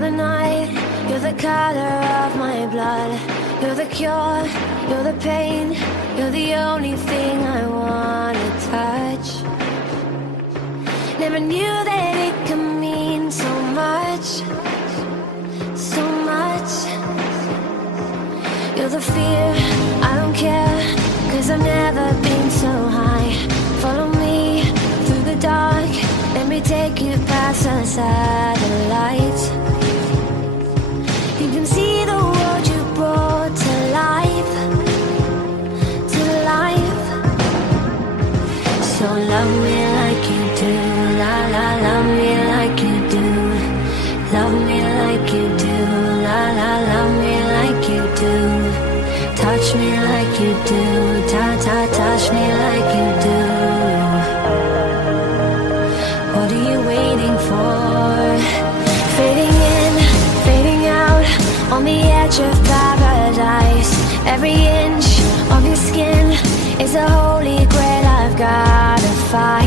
the night, you're the color of my blood. You're the cure, you're the pain, you're the only thing I wanna touch. Never knew that it could mean so much, so much. You're the fear, I don't care, 'cause I've never been so high. Follow me through the dark, let me take you past the satellites. You can see the world you brought to life, to life. So love me like you do, la la, love me like you do. Love me like you do, la la, love me like you do. Touch me like you do, ta ta, touch me like you do. What are you waiting for? Fading in, fading out, on the edge of paradise. Every inch of your skin is a holy grail I've gotta find.